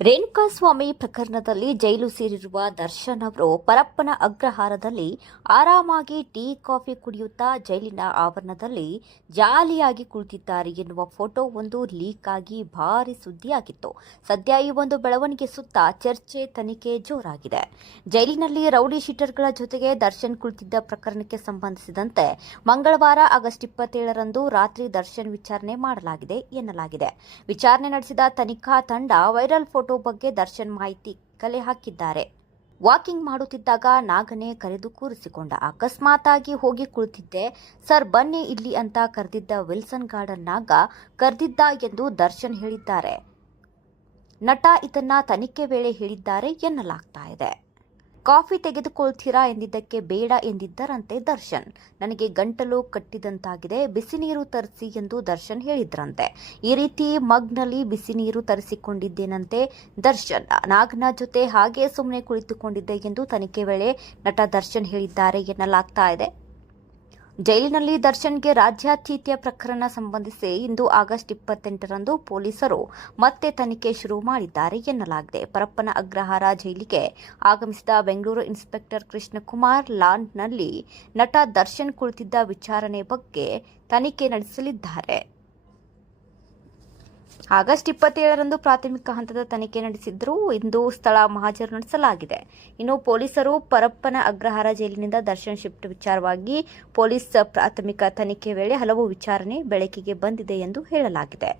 ರೇಣುಕಾಸ್ವಾಮಿ ಪ್ರಕರಣದಲ್ಲಿ ಜೈಲು ಸೇರಿರುವ ದರ್ಶನ್ ಅವರು ಪರಪ್ಪನ ಅಗ್ರಹಾರದಲ್ಲಿ ಆರಾಮಾಗಿ ಟೀ ಕಾಫಿ ಕುಡಿಯುತ್ತಾ ಜೈಲಿನ ಆವರಣದಲ್ಲಿ ಜಾಲಿಯಾಗಿ ಕುಳಿತಿದ್ದಾರೆ ಎನ್ನುವ ಫೋಟೋ ಒಂದು ಲೀಕ್ ಆಗಿ ಭಾರಿ ಸುದ್ದಿಯಾಗಿತ್ತು. ಸದ್ಯ ಈ ಒಂದು ಬೆಳವಣಿಗೆ ಸುತ್ತ ಚರ್ಚೆ ತನಿಖೆ ಜೋರಾಗಿದೆ. ಜೈಲಿನಲ್ಲಿ ರೌಡಿ ಶೀಟರ್ಗಳ ಜೊತೆಗೆ ದರ್ಶನ್ ಕುಳಿತಿದ್ದ ಪ್ರಕರಣಕ್ಕೆ ಸಂಬಂಧಿಸಿದಂತೆ ಮಂಗಳವಾರ ಆಗಸ್ಟ್ ಇಪ್ಪತ್ತೇಳರಂದು ರಾತ್ರಿ ದರ್ಶನ್ ವಿಚಾರಣೆ ಮಾಡಲಾಗಿದೆ ಎನ್ನಲಾಗಿದೆ. ವಿಚಾರಣೆ ನಡೆಸಿದ ತನಿಖಾ ತಂಡ ವೈರಲ್ ಫೋಟೋ ಬಗ್ಗೆ ದರ್ಶನ್ ಮಾಹಿತಿ ಕಲೆ ಹಾಕಿದ್ದಾರೆ. ವಾಕಿಂಗ್ ಮಾಡುತ್ತಿದ್ದಾಗ ನಾಗನೇ ಕರೆದು ಕೂರಿಸಿಕೊಂಡ. ಅಕಸ್ಮಾತಾಗಿ ಹೋಗಿ ಕುಳಿತಿದ್ದೆ. ಸರ್, ಬನ್ನಿ ಇಲ್ಲಿ ಅಂತ ಕರೆದಿದ್ದ ವಿಲ್ಸನ್ ಗಾರ್ಡನ್ ನಾಗ ಕರೆದಿದ್ದ ಎಂದು ದರ್ಶನ್ ಹೇಳಿದ್ದಾರೆ. ನಟ ಇದನ್ನ ತನಿಖೆ ವೇಳೆ ಹೇಳಿದ್ದಾರೆ ಎನ್ನಲಾಗ್ತಾ ಇದೆ. ಕಾಫಿ ತೆಗೆದುಕೊಳ್ತೀರಾ ಎಂದಿದ್ದಕ್ಕೆ ಬೇಡ ಎಂದಿದ್ದರಂತೆ ದರ್ಶನ್. ನನಗೆ ಗಂಟಲು ಕಟ್ಟಿದಂತಾಗಿದೆ, ಬಿಸಿ ನೀರು ತರಿಸಿ ಎಂದು ದರ್ಶನ್ ಹೇಳಿದ್ರಂತೆ. ಈ ರೀತಿ ಮಗ್ನಲ್ಲಿ ಬಿಸಿ ನೀರು ತರಿಸಿಕೊಂಡಿದ್ದೇನಂತೆ ದರ್ಶನ್. ನಾಗ್ನ ಜೊತೆ ಹಾಗೆ ಸುಮ್ಮನೆ ಕುಳಿತುಕೊಂಡಿದ್ದೆ ಎಂದು ತನಿಖೆ ವೇಳೆ ನಟ ದರ್ಶನ್ ಹೇಳಿದ್ದಾರೆ ಎನ್ನಲಾಗ್ತಾ ಇದೆ. ಜೈಲಿನಲ್ಲಿ ದರ್ಶನ್ಗೆ ರಾಜ್ಯಾತೀತ್ಯ ಪ್ರಕರಣ ಸಂಬಂಧಿಸಿ ಇಂದು ಆಗಸ್ಟ್ ಇಪ್ಪತ್ತೆಂಟರಂದು ಪೊಲೀಸರು ಮತ್ತೆ ತನಿಖೆ ಶುರು ಮಾಡಿದ್ದಾರೆ ಎನ್ನಲಾಗಿದೆ. ಪರಪ್ಪನ ಅಗ್ರಹಾರ ಜೈಲಿಗೆ ಆಗಮಿಸಿದ ಬೆಂಗಳೂರು ಇನ್ಸ್ಪೆಕ್ಟರ್ ಕೃಷ್ಣಕುಮಾರ್ ಲಾನ್ನಲ್ಲಿ ನಟ ದರ್ಶನ್ ಕುಳಿತಿದ್ದ ವಿಚಾರಣೆ ಬಗ್ಗೆ ತನಿಖೆ ನಡೆಸಲಿದ್ದಾರೆ. ಆಗಸ್ಟ್ ಇಪ್ಪತ್ತೇಳರಂದು ಪ್ರಾಥಮಿಕ ಹಂತದ ತನಿಖೆ ನಡೆಸಿದ್ರು ಇಂದು ಸ್ಥಳ ಮಹಾಜರು ನಡೆಸಲಾಗಿದೆ. ಇನ್ನು ಪೊಲೀಸರು ಪರಪ್ಪನ ಅಗ್ರಹಾರ ಜೈಲಿನಿಂದ ದರ್ಶನ್ ಶಿಫ್ಟ್ ವಿಚಾರವಾಗಿ ಪೊಲೀಸ್ ಪ್ರಾಥಮಿಕ ತನಿಖೆ ವೇಳೆ ಹಲವು ವಿಚಾರಣೆ ಬೆಳಕಿಗೆ ಬಂದಿದೆ ಎಂದು ಹೇಳಲಾಗಿದೆ.